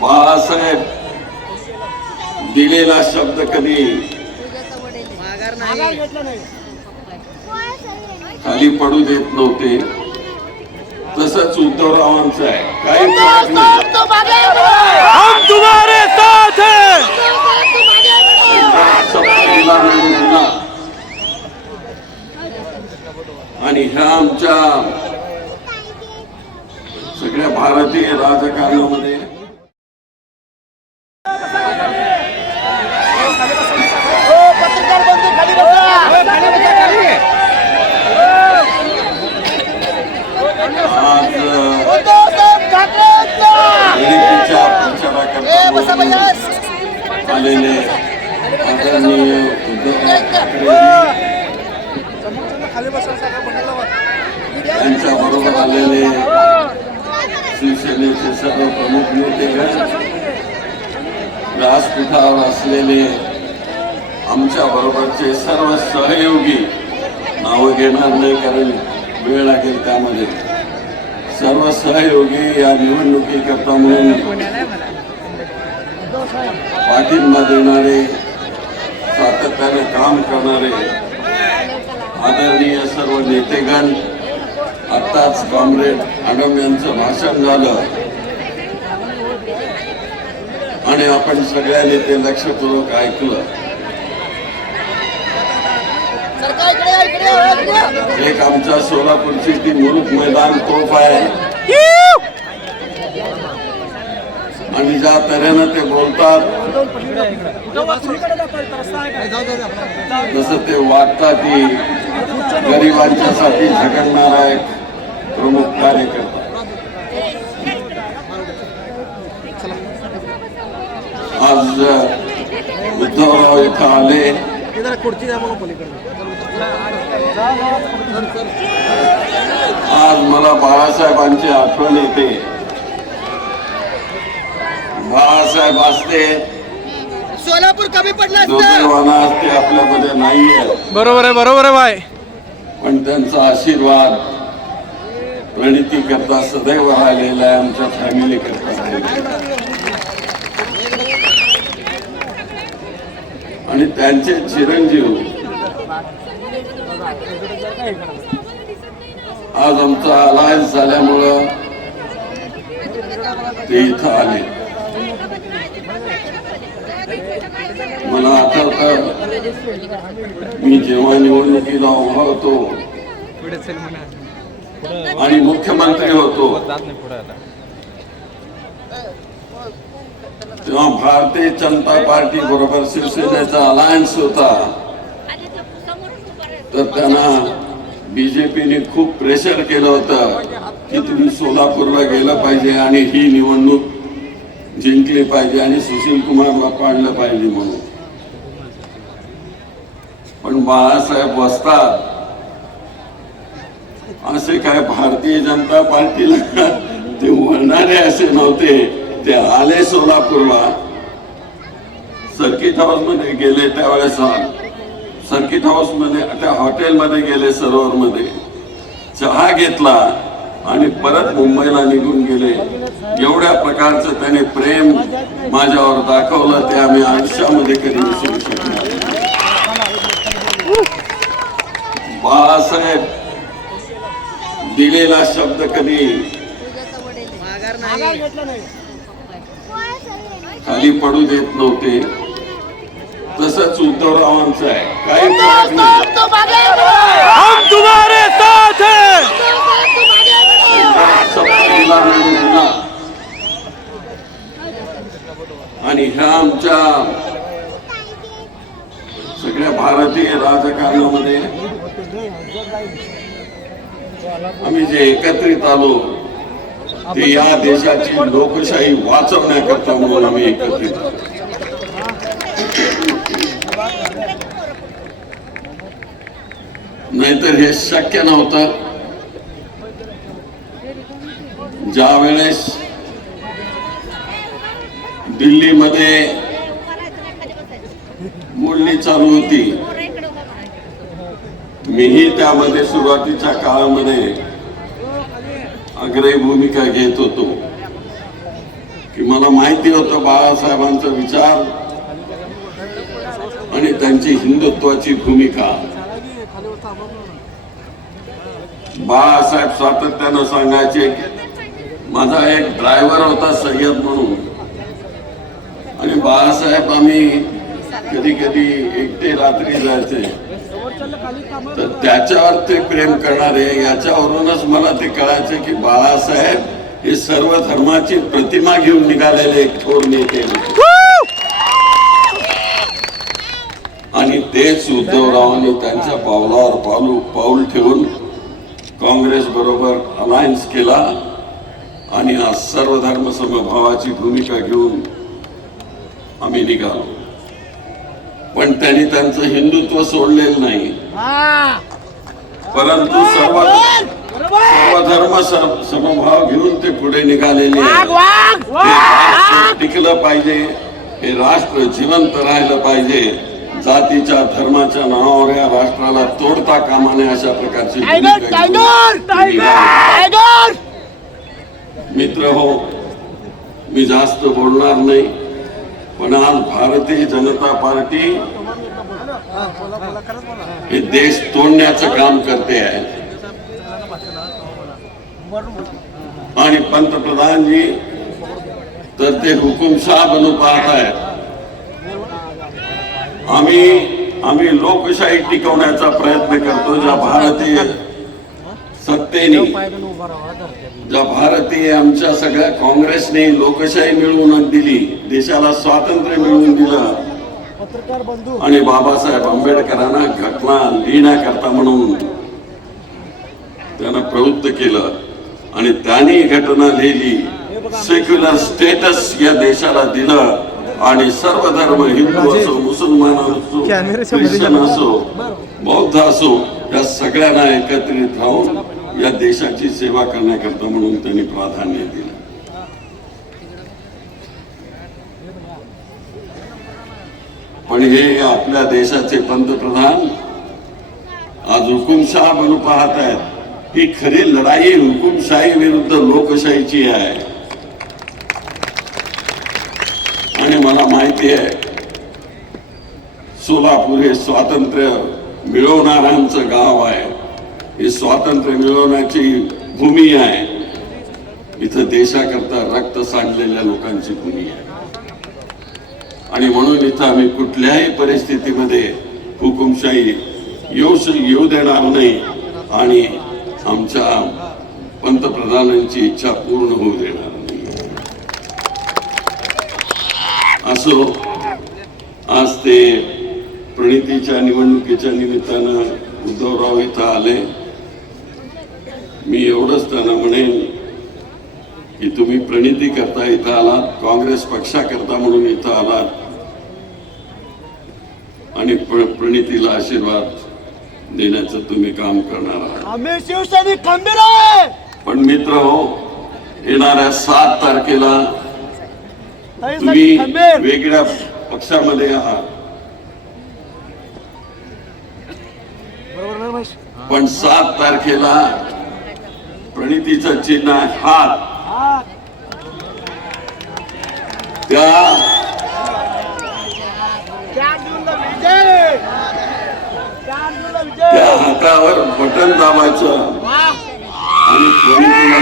बाळासाहेब दिलेला शब्द कधी खाली पडू देत नव्हते. तसंच उद्धवरावांचं आहे. काही आणि ह्या आमच्या सगळ्या भारतीय राजकारणामध्ये आलेले आदरणीय त्यांच्या बरोबर आलेले शिवसेनेचे सर्व प्रमुख नेतेगण, व्यासपीठावर असलेले आमच्या बरोबरचे सर्व सहयोगी, नावं घेणार नाही कारण वेळ लागेल त्यामध्ये, सर्व सहयोगी या निवडणुकीकरता म्हणून पाठिंबा देणारे, सातत्याने काम करणारे आदरणीय सर्व नेतेगण. आत्ताच कॉम्रेड आडम यांचं भाषण झालं आणि आपण सगळ्यांनी ते लक्षपूर्वक ऐकलं. एक आमच्या सोलापूरची ती मुलूक मैदान तोफ आहे आणि ज्या तऱ्हेनं ते बोलतात जसं ते वागतात ती गरिबांच्यासाठी झगडणारा एक प्रमुख कार्यकर्ता. आज उद्धवराव इथं आले. आज मला बाळासाहेबांची आठवण येते. बाळासाहेब असते सोलापूर कमी पडला असते आपल्यामध्ये नाहीये. बरोबर आहे बाय. पण त्यांचा आशीर्वाद प्रणिती करता सदैव राहिलेला आहे. आमच्या फॅमिली करता आणि त्यांचे चिरंजीव आज आमचा अलायन्स झाल्यामुळं ते इथं आले. मला आठवतं मी जेव्हा निवडणुकीला उभा होतो आणि मुख्यमंत्री होतो तेव्हा भारतीय जनता पार्टी बरोबर शिवसेनेचा अलायन्स होता. तर त्यांना बीजेपीने खूप प्रेशर केलं होतं की तुम्ही सोलापूरला गेलं पाहिजे आणि ही निवडणूक जिंकली पाहिजे आणि सुशील कुमारला पाडलं पाहिजे म्हणून. पण बाळासाहेब वसतात असे काय भारतीय जनता पार्टीला ते वळणारे असे नव्हते. ते आले सोलापूरला, सर्किट हाऊस मध्ये गेले. त्यावेळेस सर्किट हाऊस मध्ये त्या हॉटेलमध्ये गेले, सरोवर मध्ये चहा घेतला आणि परत मुंबईला निघून गेले. एवढ्या प्रकारचं त्याने प्रेम माझ्यावर दाखवलं ते आम्ही आयुष्यामध्ये कधी विसरू शकणार. बाळासाहेब दिलेला शब्द कधी खाली पडू देत नव्हते. तसंच उद्धवरावांचं आहे. काही आणि ह्या आमच्या सगळ्या भारतीय राजकारणामध्ये आम्ही जे एकत्रित आलो ते या देशाची लोकशाही वाचवण्याकरता म्हणून आम्ही एकत्रित आलो. नाहीतर हे शक्य नव्हतं. ज्या वेळेस दिल्लीमध्ये बोलणी चालू होती, मीही त्यामध्ये सुरुवातीच्या काळामध्ये अग्रही भूमिका घेत होतो की मला माहिती होतं बाळासाहेबांचा विचार आणि त्यांची हिंदुत्वाची भूमिका. बाळासाहेब सातत्यानं सांगायचे, माझा एक ड्रायव्हर होता सय्यद म्हणून, आणि बाळासाहेब आम्ही कधी कधी एकटे रात्री जायचे, तर त्याच्यावर ते प्रेम करणारे, याच्यावरूनच मला ते कळायचे की बाळासाहेब हे सर्व धर्माची प्रतिमा घेऊन निघालेले एक थोर नेते. आणि तेच उद्धवरावांनी त्यांच्या पावलावर पाऊल ठेवून काँग्रेस बरोबर अलायन्स केला आणि आज सर्व धर्म समभावाची भूमिका घेऊन आम्ही निघालो. पण त्यांनी त्यांचं हिंदुत्व सोडलेलं नाही, परंतु सर्व धर्म समभाव घेऊन ते पुढे निघालेले. हे राष्ट्र टिकलं पाहिजे, हे राष्ट्र जिवंत राहिलं पाहिजे, जातीच्या धर्माच्या नावावर या राष्ट्राला तोडता कामा नये अशा प्रकारची मित्र हो. मी जास्त बोलणार नाही, पण आज भारतीय जनता पार्टी हे देश तोडण्याचं काम करते आहे. आणि पंतप्रधानजी तर ते हुकुमशाह बनू पाहत आहेत. आम्ही लोकशाही टिकवण्याचा प्रयत्न करतो. ज्या भारतीय सत्तेने, ज्या भारतीय आमच्या सगळ्या काँग्रेसने लोकशाही मिळवून दिली, देशाला स्वातंत्र्य मिळवून दिलं, आणि बाबासाहेब आंबेडकरांना घटना लिहिण्याकरता म्हणून त्यांना प्रवृत्त केलं, आणि त्यांनी घटना लिहिली, सेक्युलर स्टेटस या देशाला दिलं, आणि सर्व धर्म, हिंदू असो, मुसलमान असो, ख्रिश्चन असो, बौद्ध असो, या सगळ्यांना एकत्रित राहून या देशाची सेवा करण्याकरता म्हणून त्यांनी प्राधान्य दिलं. पण हे आपल्या देशाचे पंतप्रधान आज हुकुमशाह बनू पाहत आहेत. ही खरी लढाई हुकुमशाही विरुद्ध लोकशाहीची आहे. आणि मला माहिती आहे, सोलापूर हे स्वातंत्र्य मिळवणाऱ्यांचं गाव आहे, हे स्वातंत्र्य मिळवण्याची भूमी आहे. इथं देशाकरता रक्त सांडलेल्या लोकांची भूमी आहे. आणि म्हणून इथं आम्ही कुठल्याही परिस्थितीमध्ये हुकुमशाही येऊ देणार नाही, आणि आमच्या पंतप्रधानांची इच्छा पूर्ण होऊ देणार नाही. असो, आज ते प्रणितीच्या निवडणुकीच्या निमित्तानं उद्धवराव इथं आले. मी एवढंच त्यांना म्हणेन की तुम्ही प्रणिती करता इथं आलात, काँग्रेस पक्षाकरता म्हणून इथं आलात, आणि प्रणितीला आशीर्वाद देण्याचं तुम्ही काम करणार आहात. आम्ही शिवसैनिक खंबीर आहे. पण मित्र हो, येणाऱ्या 7 तारखेला तुम्ही वेगळ्या पक्षामध्ये आहात, पण 7 तारखेला प्रणितीचं चिन्ह आहे हात. त्या हातावर बटन दाबायचं आणि प्रणितीला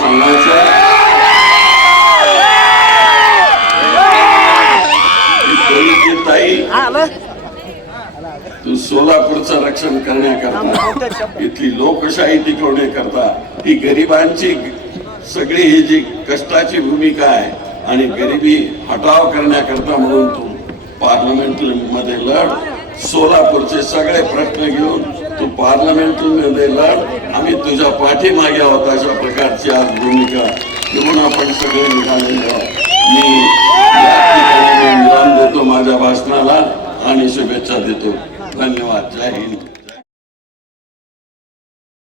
सांगायचं, ताई, तू सोलापूरचं रक्षण करण्याकरता, इथली लोकशाही टिकवण्याकरता, ही गरिबांची सगळी ही जी कष्टाची भूमिका आहे, आणि गरिबी हटाव करण्याकरता म्हणून तू पार्लमेंट मध्ये लढ. सोलापूरचे सगळे प्रश्न घेऊन तू पार्लमेंट मध्ये लढ. आम्ही तुझ्या पाठीमागे आहोत अशा प्रकारची आज भूमिका घेऊन आपण सगळे निघालेले आहोत. मी या ठिकाणी विराम देतो माझ्या भाषणाला आणि शुभेच्छा देतो. धन्यवाद. जय हिंद.